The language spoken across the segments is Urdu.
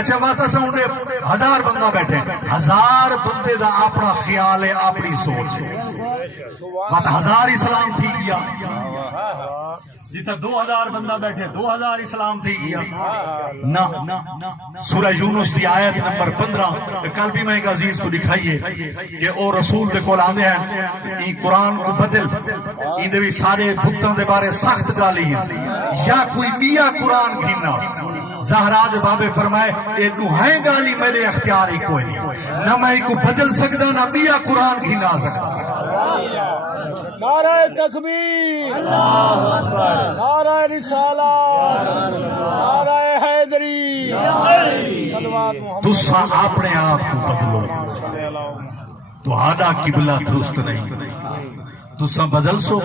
اچھا بات سمجھے 1000 بندہ بیٹھے 1000 بندے دا اپنا خیال ہے اپنی سوچ بات 1000 اسلام تھی گیا جتنا 2000 بندہ بیٹھے 2000 اسلام تھی گیا نہ سورہ یونس کی آیت نمبر 15 کل بھی میں ایک عزیز کو دکھائیے کہ او رسول دے کول آندے ہیں این قرآن کو بدل این دے بھی سارے بتاں دے بارے سخت گالی ہیں یا کوئی میاں قرآن گھینا زہرا دے بابے فرمائے اے دوہائیں گالی میرے اختیار ہی کوئی نہیں نہ میں کو بدل سکتا نہ میاں قرآن گھینا سکتا نعرہ تکبیر نعرہ رسالت نعرہ حیدری تسا اپنے آپ کو بدلو تو آدھا قبلہ درست نہیں تسا بدل سو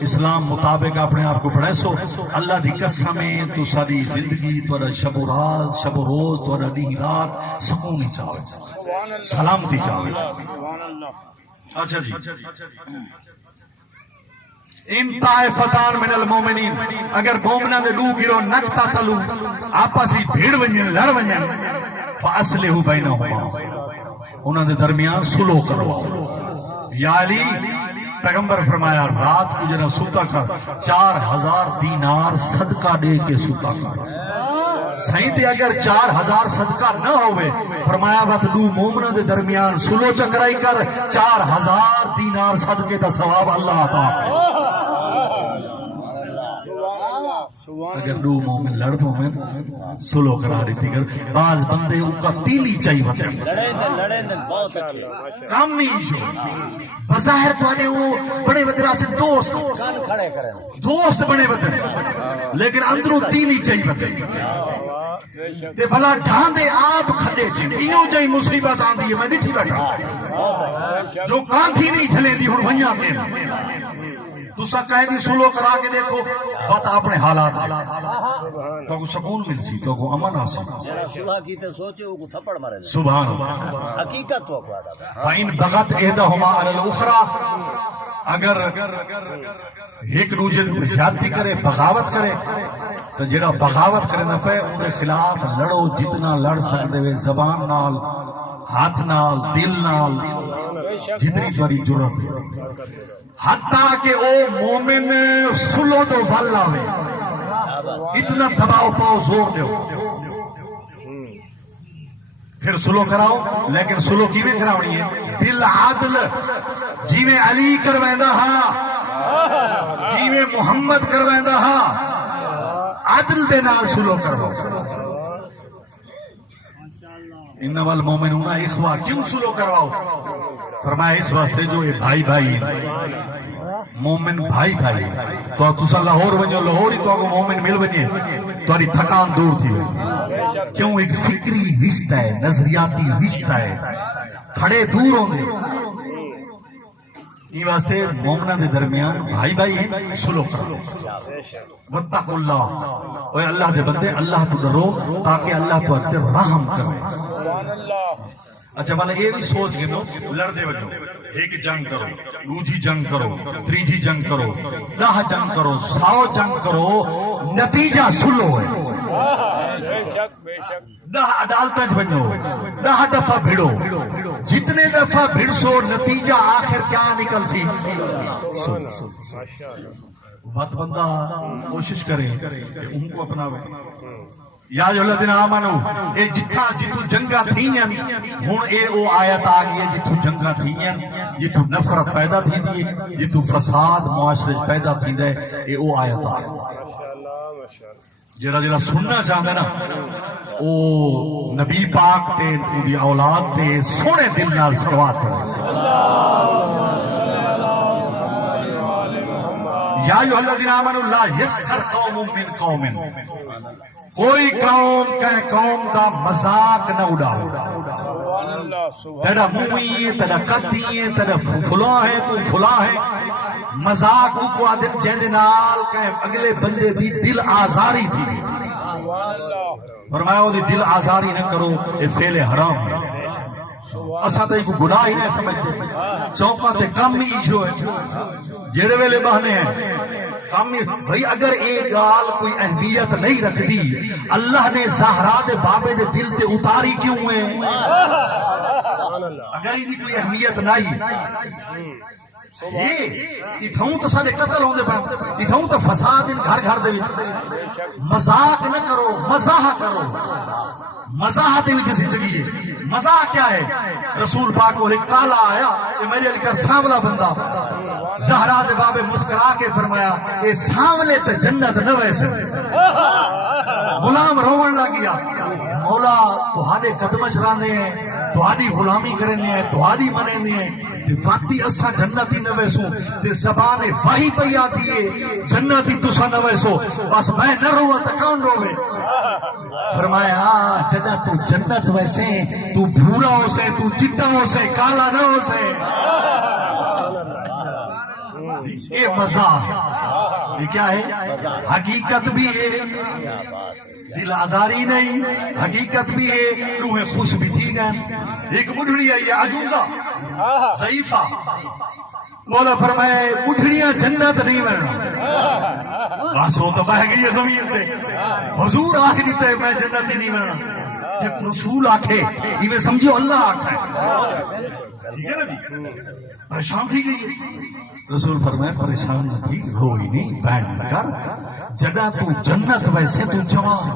اسلام مطابق اپنے آپ کو بڑھے سو اللہ دی قسم ہے تسا دی زندگی تورا شب و رات شب و روز تورا دی رات سکونی چاہے سلامتی چاہے اچھا جی ان طائفتان من المومنین اگر مومنہ دے لو گرو نکتا تلو آپس ہی بھیڑ ونجن لڑ ونجن فاصلحوا بینہما انہاں دے درمیان سلو کرو یا علی پیغمبر فرمایا رات کو جنہ سوتا کر 4000 دینار صدقہ دے کے سوتا کر صحیح تے اگر 4000 صدقہ نہ ہوئے فرمایا بات دو مومنہ دے درمیان سلو چکرائی کر 4000 دینار صدقے دا ثواب اللہ عطا اگر دو مومن لڑ مومن سلو کرا رہی تھی کر بعض بندے ان کا تیلی چاہیے ہوتے ہیں کام نہیں جو بظاہر تو آنے وہ بڑے بدرہ سے دوست بڑے بدرہ لیکن اندروں تیلی چاہیے ہوتے ہیں تے بھلا ڈھاندے آپ کھڑے چھے ایوں جائی مصیبت آن دی ہے میں نہیں ٹھی بیٹھا جو کانتھی نہیں جھلے دی ہون بھنیا کے تسا کہے دی سلو کرا کے دیکھو بات اپنے حالات تو کو سکون مل سی تو کو امن آسی صبح کی تے سوچے وہ تھپڑ مارے سبحان اللہ حقیقت تو کو ادا فین بغت احدہما علی الاخرى اگر ایک دوسرے کو زیادتی کرے بغاوت کرے تو جڑا بغاوت کرے نہ پے ان کے خلاف لڑو جتنا لڑ سکتے ہوئے زبان نال ہاتھ نال دل نال جتنی تمہاری ضرورت ہے حتیٰ کہ او مومن سلو تو بھل لاوے اتنا دباؤ پاؤ زور دیو پھر سلو کراؤ لیکن سلو کی میں کراؤنی ہے بالعدل جی میں علی کروائندہ ہاں جی میں محمد کروائندہ ہاں عدل دے نال سلو کرواؤ انما المومنون اخوہ کیوں سلو کرواؤ فرمایا اس واسطے جو یہ بھائی بھائی مومن بھائی بھائی تو تسا لاہور ونجو لاہور ہی تو کو مومن مل ونجے تاری تھکان دور تھی کیوں ایک فکری رشتہ ہے نظریاتی رشتہ ہے کھڑے دور ہوں گے یہ واسطے مومنہ دے درمیان بھائی بھائی ہیں سلو کرو واتقوا اللہ اور اللہ دے بندے اللہ تو ڈرو تاکہ اللہ تو اندر رحم کرے اچھا والا یہ بھی سوچ کے نو لڑ دے وجو ایک جنگ کرو دوسری جنگ کرو تیسری جنگ کرو 10 جنگ کرو 100 جنگ کرو نتیجہ سلو ہے 10 عدالتیں بنو 10 دفعہ بھیڑو جتنے دفعہ بھیڑ سو نتیجہ آخر کیا نکل سی بات بندہ کوشش کرے کہ ان کو اپنا یا جو اللہ دن آمانو اے جتھا جتو جنگا تھی ہیں ہون اے او آیت آگئی ہے جتو جنگا تھی ہیں جتو نفرت پیدا تھی دی جتو فساد معاشرے پیدا تھی دے اے او آیت آگئی جڑا جڑا سننا چاہتا ہے نا او نبی پاک تے دی اولاد تے سونے دل نال صلوات پڑھے یا جو اللہ دن آمانو لا یسخر قوم من قوم کوئی قوم کہیں قوم دا مذاق نہ اڑاؤ تیرا موئی ہے تیرا قدی ہے تیرا فلاں ہے تو فلاں ہے مذاق کو عادت جہدے نال کہیں اگلے بندے دی دل آزاری تھی فرمایا وہ دی دل آزاری نہ کرو یہ فعل حرام ہے اساں تے کو گناہ ہی نہیں سمجھتے چوکاں تے کم ہی جو ہے جڑے ویلے بہنے ہیں بھئی اگر ایک گال کوئی اہمیت نہیں رکھ دی اللہ نے زہرا دے بابے دے دل تے اتاری کیوں ہے؟ اگر یہ کوئی اہمیت نہیں اتھوں تو سارے قتل ہوندے پہ اتھوں تو فساد گھر گھر دے مذاق نہ کرو مزاح کرو مزاح دے وچ زندگی ہے مزاح کیا ہے رسول پاک کو ایک کالا آیا کہ میرے علی کر سانولا بندہ زہرا دے بابے مسکرا کے فرمایا اے سانولے تے جنت نہ ویسے غلام روون لگ گیا مولا تہاڈے قدم چراندے ہیں تہاڈی غلامی کرندے ہیں تہاڈی منیندے ہیں باقی اسا جنتی نہ ویسو تے زبان وحی پئی آتی ہے جنتی تسا نہ ویسو بس میں نہ رہوں تے کون روے فرمایا جدا تو جنت ویسے تو بھورا ہو سے تو چٹا ہو سے کالا نہ ہو سے یہ مزاح یہ کیا ہے حقیقت بھی ہے دل آزاری نہیں حقیقت بھی ہے روح خوش بھی تھی گئے ایک بڑھڑی ہے یہ عجوزہ ضعیفہ مولا فرمائے بڑھڑیاں جنت نہیں مرنا بس وہ تو بہ گئی ہے زمین سے حضور آخری تے میں جنت نہیں مرنا جب رسول آکھے یہ میں سمجھو اللہ آکھا ہے ٹھیک ہے نا جی پریشان تھی گئی ہے رسول فرمائے پریشان نہ تھی روئی نہیں بین نہ کر جگہ تو جنت ویسے تو جوان